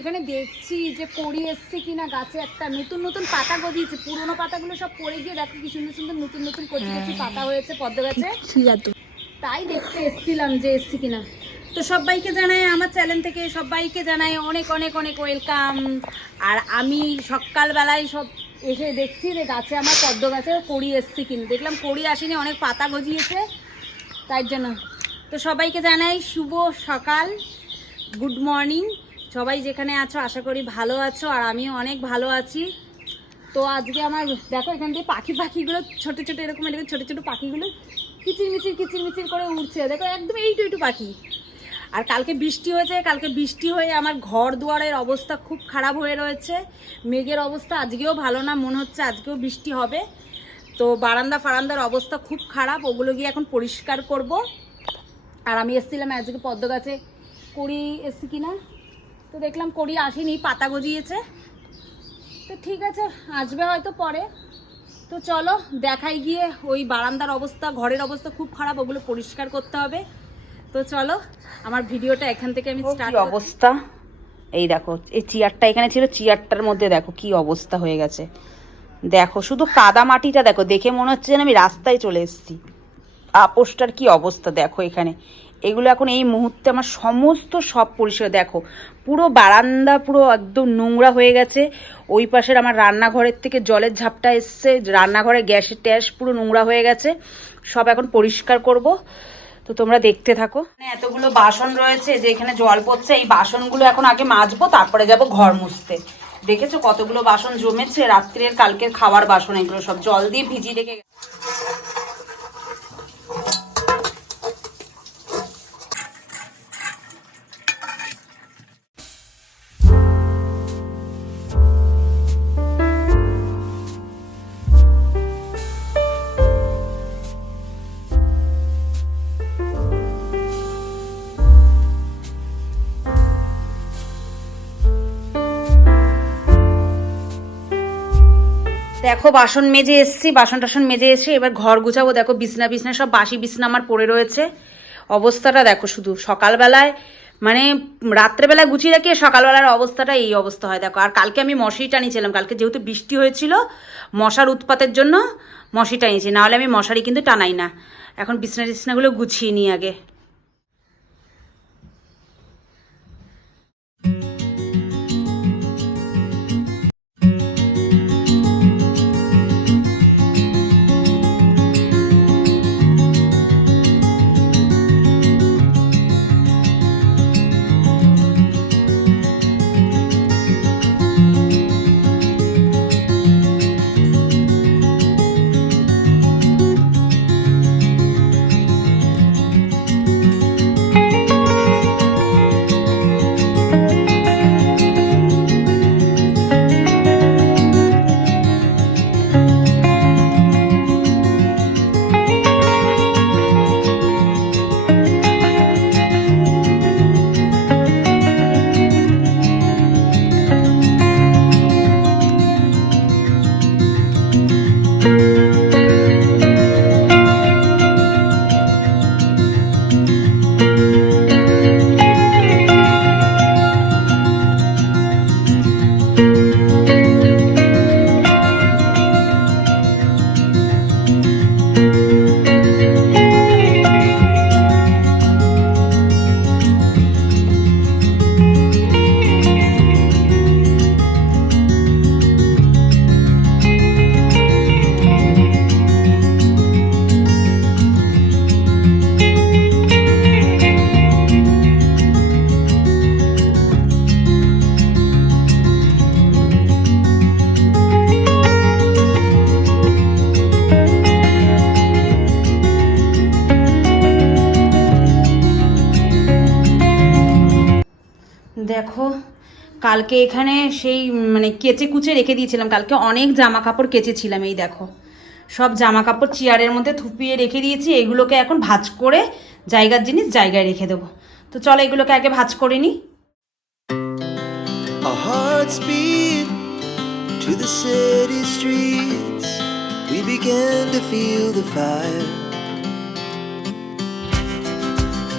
এখানে দেখছি যে কড়ি এসছে কিনা গাছে একটা নতুন নতুন পাতা গজিয়েছে। পুরোনো পাতাগুলো সব পড়ে গিয়ে দেখো কি সুন্দর সুন্দর নতুন নতুন কচি কচি পাতা হয়েছে পদ্ম গাছে। তাই দেখতে এসছিলাম যে এসছি কিনা। তো সবাইকে জানাই আমার চ্যানেল থেকে সবাইকে জানাই অনেক অনেক অনেক ওয়েলকাম আর আমি সকালবেলায় সব এসে দেখছি যে গাছে আমার পদ্ম গাছে কড়ি এসছি কিনা। দেখলাম কড়ি আসেনি অনেক পাতা গজিয়েছে। তাই জন্য। তো সবাইকে জানাই শুভ সকাল গুড মর্নিং সবাই যেখানে আছো, আশা করি ভালো আছো, আর আমিও অনেক ভালো আছি। তো আজকে আমার, দেখো এখান থেকে পাখি, পাখিগুলো ছোট ছোট, এরকম এরকম ছোট ছোট পাখিগুলো কিচির মিচির কিচির মিচির করে উঠছে দেখো একদম এইটু একটু পাখি। আর কালকে বৃষ্টি হয়েছে, কালকে বৃষ্টি হয়ে আমার ঘর দুয়ারের অবস্থা খুব খারাপ হয়ে রয়েছে। মেঘের অবস্থা আজকেও ভালো না, মনে হচ্ছে আজকেও বৃষ্টি হবে। তো বারান্দা, ফারান্দার অবস্থা খুব খারাপ, ওগুলো গিয়ে এখন পরিষ্কার করব। আর আমি এসেছিলাম আজকে পদ্ম গাছে কড়ি এসছি কিনা? তো দেখলাম কড়ি আসেনি পাতা গজিয়েছে। তো ঠিক আছে আসবে হয়তো পরে। তো চলো দেখাই গিয়ে ওই বারান্দার অবস্থা ঘরের অবস্থা খুব খারাপ ওগুলো পরিষ্কার করতে হবে। তো চলো আমার ভিডিওটা এখান থেকে আমি স্টার্ট অবস্থা? এই দেখো এই চেয়ারটা এখানে ছিল চেয়ারটার মধ্যে দেখো কি অবস্থা হয়ে গেছে। দেখো শুধু কাদা মাটিটা দেখো দেখে মনে হচ্ছে যেন আমি রাস্তায় চলে এসেছি। আপোষটার কি অবস্থা দেখো এখানে। এগুলো এখন এই মুহূর্তে আমার সমস্ত সব পরিষেবা দেখো, পুরো বারান্দা পুরো একদম নোংরা হয়ে গেছে। ওই পাশের আমার রান্নাঘরের থেকে জলের ঝাপটা এসছে। রান্নাঘরে গ্যাসের ট্যাস পুরো নোংরা হয়ে গেছে। সব এখন পরিষ্কার করব। তো তোমরা দেখতে থাকো। এতগুলো বাসন রয়েছে যে এখানে জল পড়ছে। এই বাসনগুলো এখন আগে মাজবো, তারপরে যাব ঘর মুছতে। দেখেছ কতগুলো বাসন জমেছে? রাত্রের কালকের খাবার বাসন, এগুলো সব জল দিয়ে ভিজিয়ে রেখে দেখো, বাসন মেজে এসছি বাসন টাসন মেজে এসে এবার ঘর গুছাবো। দেখো, বিছনা বিছনা, সব বাসি বিছনা আমার পড়ে রয়েছে। অবস্থাটা দেখো শুধু, সকালবেলায় মানে রাত্রেবেলায় গুছিয়ে রাখি সকালবেলার অবস্থাটা এই অবস্থা হয়। দেখো, আর কালকে আমি মশারি টানিয়েছিলাম। কালকে যেহেতু বৃষ্টি হয়েছিল, মশার উৎপাতের জন্য মশারি টানিয়েছি। নাহলে আমি মশারি কিন্তু টানাই না। এখন বিছনা টিছনাগুলো গুছিয়ে নিই আগে। দেখো, কালকে এখানে সেই মানে কেচে কুচে রেখে দিয়েছিলাম কালকে অনেক জামা কাপড় কেচেছিলাম, এই দেখো সব জামা কাপড় চেয়ারের মধ্যে থুপিয়ে রেখে দিয়েছি, এগুলোকে এখন ভাজ করে জায়গার জিনিস জায়গায় রেখে দেবো তো চলো এগুলোকে আগে ভাজ করে নিই to the city streets. We began to feel the fire.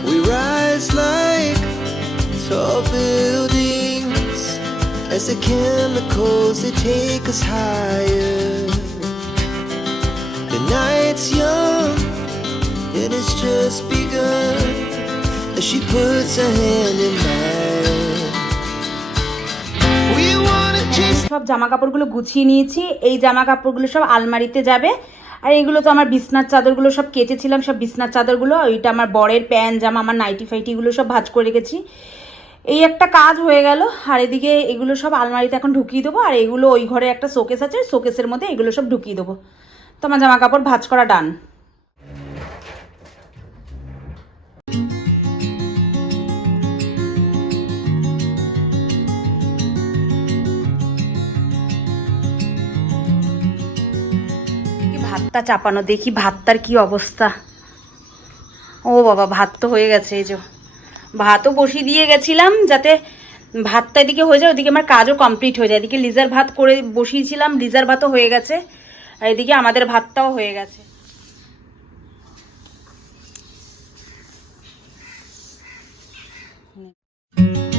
We rise like tall buildings as the chemicals they take us higher. The night's young, it has just begun as she puts her hand in mine. সব জামা কাপড়গুলো গুছিয়ে নিয়েছি এই জামা কাপড়গুলো সব আলমারিতে যাবে আর এগুলো তো আমার বিছনার চাদরগুলো সব কেচেছিলাম সব বিছনার চাদরগুলো ওইটা আমার বরের প্যান্ট জামা আমার নাইটি ফাইটিগুলো সব ভাজ করে রেখেছি এই একটা কাজ হয়ে গেল, আর এদিকে এগুলো সব আলমারিতে এখন ঢুকিয়ে দেবো, আর এগুলো ওই ঘরে একটা শোকেস আছে, শোকেসের মধ্যে এগুলো সব ঢুকিয়ে দেবো। তো আমার জামা কাপড় ভাজ করা ডান। ভাতটা চাপানো, দেখি ভাতটার কি অবস্থা। ও বাবা, ভাত তো হয়ে গেছে, এই যে। ভাতও বসিয়ে দিয়ে গেছিলাম যাতে ভাতটা এদিকে হয়ে যায়, ওদিকে আমার কাজও কমপ্লিট হয়ে যায়। এদিকে লিজার ভাত করে বসিয়েছিলাম, লিজার ভাতও হয়ে গেছে, আর এদিকে আমাদের ভাতটাও হয়ে গেছে। দেখো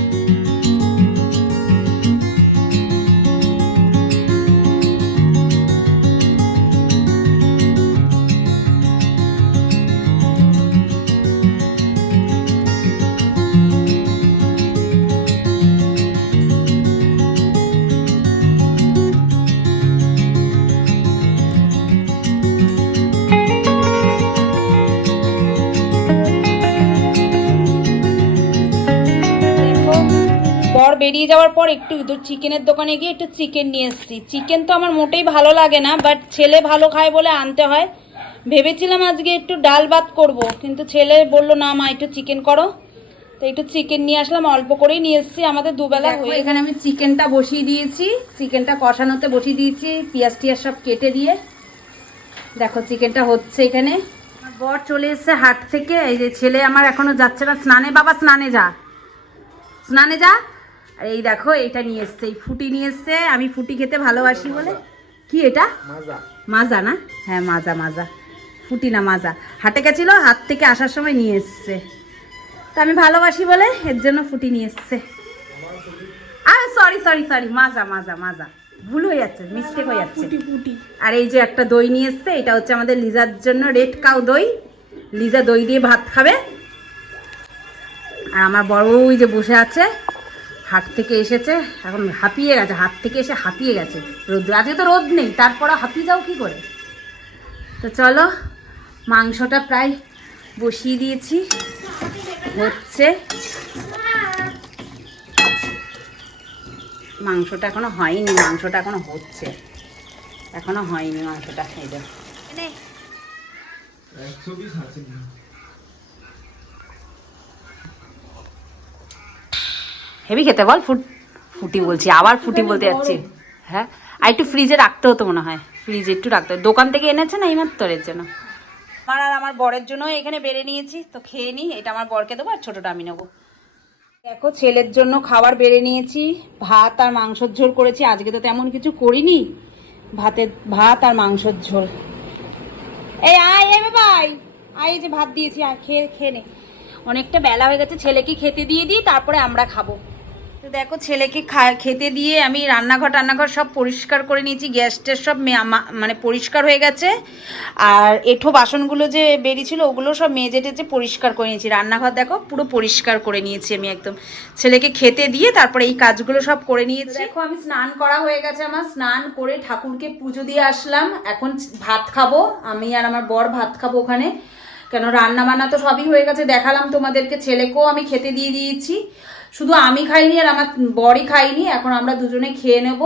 বেরিয়ে যাওয়ার পর একটু তো চিকেনের দোকানে গিয়ে একটু চিকেন নিয়ে এসেছি। চিকেন তো আমার মোটেই ভালো লাগে না বাট ছেলে ভালো খায় বলে আনতে হয়। ভেবেছিলাম আজকে একটু ডাল ভাত করব কিন্তু ছেলে বলল না মা একটু চিকেন করো। তো একটু চিকেন নিয়ে আসলাম অল্প করেই নিয়ে এসেছি আমাদের দুবেলা হয়ে এখানে আমি চিকেনটা বসিয়ে দিয়েছি চিকেনটা কষানোতে বসিয়ে দিয়েছি পেঁয়াজ টিয়াজ সব কেটে দিয়ে। দেখো চিকেনটা হচ্ছে এখানে। আমার বর চলে এসেছে হাট থেকে এই যে ছেলে আমার এখনও যাচ্ছে না স্নানে বাবা স্নানে যা। স্নানে যা। আর এই দেখো এটা নিয়ে এসছে এই ফুটি নিয়ে এসছে। আমি ফুটি খেতে ভালোবাসি বলে। কি এটা? মাজা। না? হ্যাঁ মাজা মাজা। ফুটি না মাজা। হাটে গেছিল হাত থেকে আসার সময় নিয়ে এসছে। তা আমি ভালোবাসি বলে এর জন্য ফুটি নিয়ে এসছে। আর সরি সরি সরি মাজা মাজা মাজা। ভুল হয়ে যাচ্ছে মিস্টেক হয়ে যাচ্ছে। আর এই যে একটা দই নিয়ে এসছে এটা হচ্ছে আমাদের লিজার জন্য রেড কাউ দই। লিজা দই দিয়ে ভাত খাবে। আর আমার বড় ওই যে বসে আছে হাট থেকে এসেছে এখন হাঁপিয়ে গেছে হাট থেকে এসে হাঁপিয়ে গেছে। রোদ আজকে তো রোদ নেই তারপরে হাঁপিয়ে যাও কি করে? তো চলো মাংসটা প্রায় বসিয়ে দিয়েছি হচ্ছে মাংসটা এখনও হয়নি মাংসটা এখনও হচ্ছে। এখনও হয়নি মাংসটা খেয়ে এই হেভি খেতে বল ফুট ফুটি বলছি আবার ফুটি বলতে যাচ্ছি। হ্যাঁ আর একটু ফ্রিজে রাখতে হতো মনে হয় ফ্রিজে একটু রাখতে। দোকান থেকে এনেছে না এইমাত্র এর জন্য? আমার আর আমার বরের জন্য এখানে বেড়ে নিয়েছি তো খেয়ে নিই এটা আমার বরকে দেবো আর ছোটোটা আমি নেব। দেখো ছেলের জন্য খাবার বেড়ে নিয়েছি ভাত আর মাংসর ঝোল করেছি আজকে তো তেমন কিছু করিনি ভাতের ভাত আর মাংসর ঝোল। এই আয় এ ভাই আয় এই যে ভাত দিয়েছি আর খেয়ে খেয়ে নে। অনেকটা বেলা হয়ে গেছে ছেলেকে খেতে দিয়ে দিই তারপরে আমরা খাব। তো দেখো ছেলেকে খা- খেতে দিয়ে আমি রান্নাঘর টান্নাঘর সব পরিষ্কার করে নিয়েছি গ্যাস ট্যাস সব মানে পরিষ্কার হয়ে গেছে। আর এঁঠো বাসনগুলো যে বেরিয়েছিল ওগুলো সব মেজে টেজে পরিষ্কার করে নিয়েছি। রান্নাঘর দেখো পুরো পরিষ্কার করে নিয়েছি আমি একদম। ছেলেকে খেতে দিয়ে তারপরে এই কাজগুলো সব করে নিয়েছি। দেখো আমি স্নান করা হয়ে গেছে আমার। স্নান করে ঠাকুরকে পুজো দিয়ে আসলাম। এখন ভাত খাব। আমি আর আমার বর ভাত খাব ওখানে। কেন রান্না বান্না তো সবই হয়ে গেছে। দেখালাম তোমাদেরকে। ছেলেকেও আমি খেতে দিয়ে দিয়েছি। শুধু আমি খাইনি আর আমার বরই খাইনি, এখন আমরা দুজনে খেয়ে নেব।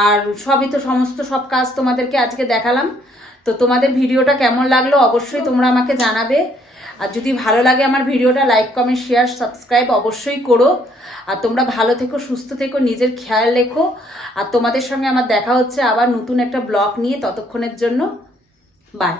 আর সবই তো সমস্ত সব কাজ তোমাদেরকে আজকে দেখালাম। তো তোমাদের ভিডিওটা কেমন লাগল অবশ্যই তোমরা আমাকে জানাবে। আর যদি ভালো লাগে আমার ভিডিওটা, লাইক, কমেন্ট, শেয়ার, সাবস্ক্রাইব অবশ্যই করো। আর তোমরা ভালো থেকো, সুস্থ থেকো, নিজের খেয়াল রেখো। আর তোমাদের সঙ্গে আমার দেখা হচ্ছে আবার নতুন একটা ব্লগ নিয়ে ততক্ষণের জন্য। বাই।